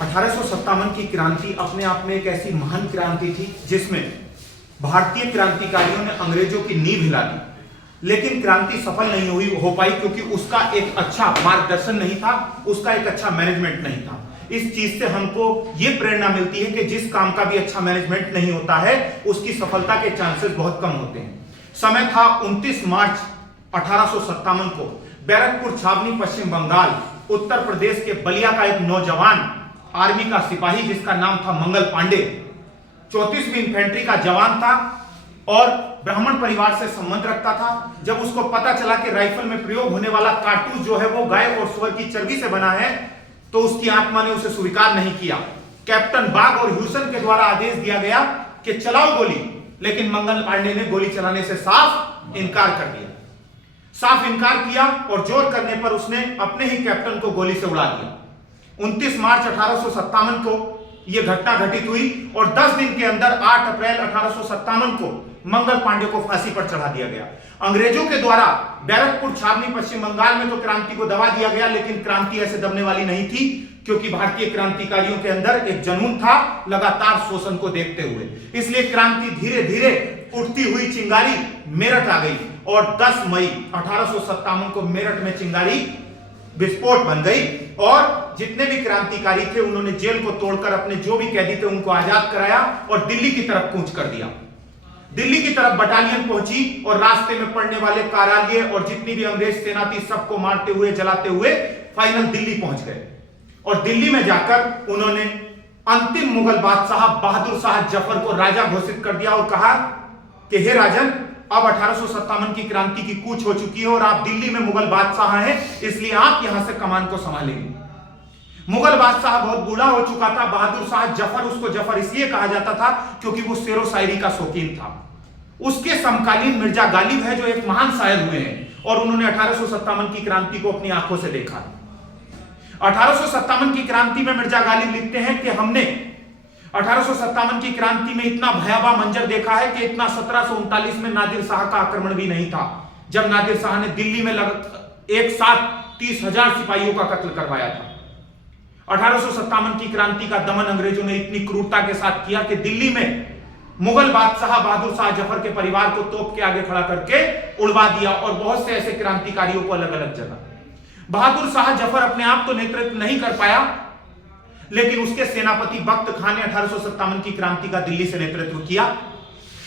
1857 की क्रांति अपने आप में एक ऐसी महान क्रांति थी जिसमें भारतीय क्रांतिकारियों ने अंग्रेजों की नींव हिला दी, लेकिन क्रांति सफल नहीं हो पाई क्योंकि उसका एक अच्छा मार्गदर्शन नहीं था, उसका एक अच्छा मैनेजमेंट नहीं था। इस चीज से हमको यह प्रेरणा मिलती है कि जिस काम का भी अच्छा मैनेजमेंट नहीं होता है उसकी सफलता के चांसेस बहुत कम होते हैं। समय था 29 मार्च 1857 को बैरकपुर छावनी, पश्चिम बंगाल, उत्तर प्रदेश के बलिया का एक नौजवान आर्मी का सिपाही जिसका नाम था मंगल पांडे, 34वीं इन्फेंट्री का जवान था और ब्राह्मण परिवार से संबंध रखता था। जब उसको पता चला कि राइफल में प्रयोग होने वाला कारतूस जो है वो गाय और सुअर की चर्बी से बना है, तो उसकी आत्मा ने उसे स्वीकार नहीं किया। कैप्टन बाग और ह्यूसन के द्वारा आदेश दिया गया कि चलाओ गोली, लेकिन मंगल पांडे ने गोली चलाने से साफ इनकार कर दिया। साफ इनकार किया और जोर करने पर उसने अपने ही कैप्टन को गोली से उड़ा दिया। 29 मार्च 1857 को यह घटना घटित हुई और 10 दिन के अंदर 8 अप्रैल 1857 को मंगल पांडे को फांसी पर चढ़ा दिया गया। अंग्रेजों के द्वारा बैरकपुर छावनी, पश्चिम बंगाल में तो क्रांति को दबा दिया गया, लेकिन क्रांति ऐसे दबने वाली नहीं थी क्योंकि भारतीय क्रांतिकारियों के अंदर एक जुनून था लगातार शोषण को देखते हुए। इसलिए क्रांति धीरे धीरे उठती हुई चिंगारी मेरठ आ गई और 10 मई 1857 को मेरठ में चिंगारी विस्फोट बन गई और जितने भी क्रांतिकारी थे उन्होंने जेल को तोड़कर अपने जो भी कैदी थे उनको आजाद कराया और दिल्ली की तरफ कूच कर दिया। दिल्ली की तरफ बटालियन पहुंची और रास्ते में पड़ने वाले कार्यालय और जितनी भी अंग्रेज सेना थी सबको मारते हुए, जलाते हुए फाइनल दिल्ली पहुंच गए। और दिल्ली में जाकर उन्होंने अंतिम मुगल बादशाह बहादुर शाह जफर को राजा घोषित कर दिया और कहा कि हे राजन, अब 1857 की क्रांति की कूच हो चुकी है और आप दिल्ली में मुगल बादशाह हैं, इसलिए आप यहां से कमान को संभालेंगे। मुगल बादशाह बहुत बूढ़ा हो चुका था। बहादुर शाह जफर, उसको जफर इसलिए कहा जाता था क्योंकि वो शेरो शायरी का शौकीन था। उसके समकालीन मिर्जा गालिब है जो एक महान शायर हुए हैं और उन्होंने 1857 की क्रांति को अपनी आंखों से देखा। 1857 की क्रांति में मिर्जा गालिब लिखते हैं कि हमने 1857 की क्रांति में इतना भयावह मंजर देखा है कि इतना 1739 में नादिर शाह का आक्रमण भी नहीं था, जब नादिर शाह ने दिल्ली में एक साथ 30,000 सिपाहियों का कत्ल करवाया था। 1857 की क्रांति का दमन अंग्रेजों ने इतनी क्रूरता के साथ किया कि दिल्ली में मुगल बादशाह बहादुर शाह जफर के परिवार को तोप के आगे खड़ा करके उड़वा दिया और बहुत से ऐसे क्रांतिकारियों को अलग अलग जगह। बहादुर शाह जफर अपने आप तो नेतृत्व नहीं कर पाया, लेकिन उसके सेनापति बख्त खान ने 1857 की क्रांति का दिल्ली से नेतृत्व किया।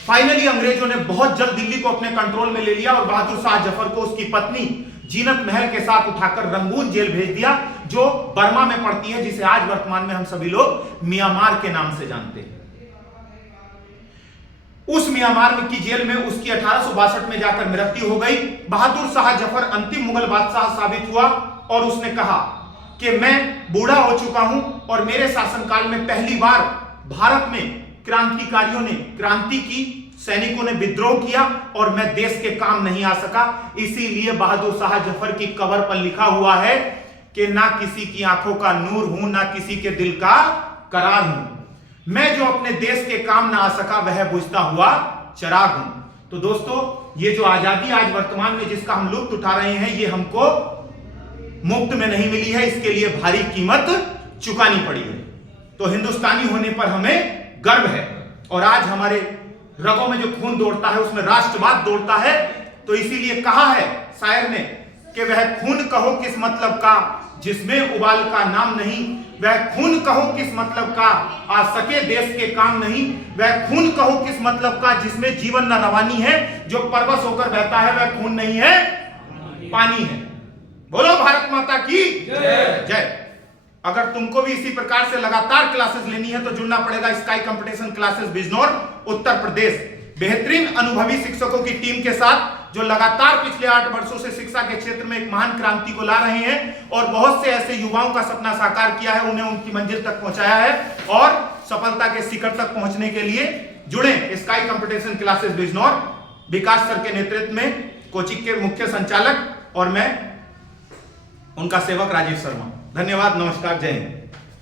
फाइनली अंग्रेजों ने बहुत जल्द दिल्ली को अपने कंट्रोल में ले लिया और बहादुर शाह जफर को उसकी पत्नी जीनत महल के साथ उठाकर रंगून जेल भेज दिया, जो बर्मा में पड़ती है, जिसे आज वर्तमान में हम सभी लोग म्यांमार के नाम से जानते हैं। उस म्यांमार की जेल में उसकी 1862 में जाकर मृत्यु हो गई। बहादुर शाह जफर अंतिम मुगल बादशाह साबित हुआ और उसने कहा कि मैं बूढ़ा हो चुका हूं और मेरे शासनकाल में पहली बार भारत में क्रांतिकारियों ने क्रांति की, सैनिकों ने विद्रोह किया और मैं देश के काम नहीं आ सका। इसीलिए बहादुर शाह जफर की कबर पर लिखा हुआ है कि ना किसी की आंखों का नूर हूं, ना किसी के दिल का करार हूं, मैं जो अपने देश के काम ना आ सका वह बुझता हुआ चिराग हूं। तो दोस्तों, ये जो आजादी आज वर्तमान में जिसका हम लुत्फ उठा रहे हैं, ये हमको मुफ्त में नहीं मिली है, इसके लिए भारी कीमत चुकानी पड़ी है। तो हिंदुस्तानी होने पर हमें गर्व है और आज हमारे रगों में जो खून दौड़ता है उसमें राष्ट्रवाद दौड़ता है। तो इसीलिए कहा है शायर ने कि वह खून कहो किस मतलब का जिसमें उबाल का नाम नहीं, वह खून कहो किस मतलब का आ सके देश के काम नहीं, वह खून कहो किस मतलब का जिसमें जीवन न रवानी है, जो परवश होकर बहता है वह खून नहीं है पानी है। बोलो भारत माता की जय। अगर तुमको भी इसी प्रकार से लगातार क्लासेस लेनी है तो जुड़ना पड़ेगा sky competition classes Bijnor, Uttar Pradesh. बेहतरीन अनुभवी शिक्षकों की टीम के साथ जो लगातार पिछले 8 वर्षों से शिक्षा के क्षेत्र में एक महान क्रांति को ला रहे हैं और बहुत से ऐसे युवाओं का सपना साकार किया है, उन्हें उनकी मंजिल तक पहुंचाया है और सफलता के शिखर तक पहुंचने के लिए जुड़े स्काई कंपटीशन क्लासेस बिजनौर। विकास सर के नेतृत्व में कोचिंग के मुख्य संचालक और मैं उनका सेवक राजीव शर्मा। धन्यवाद, नमस्कार, जय हिंद।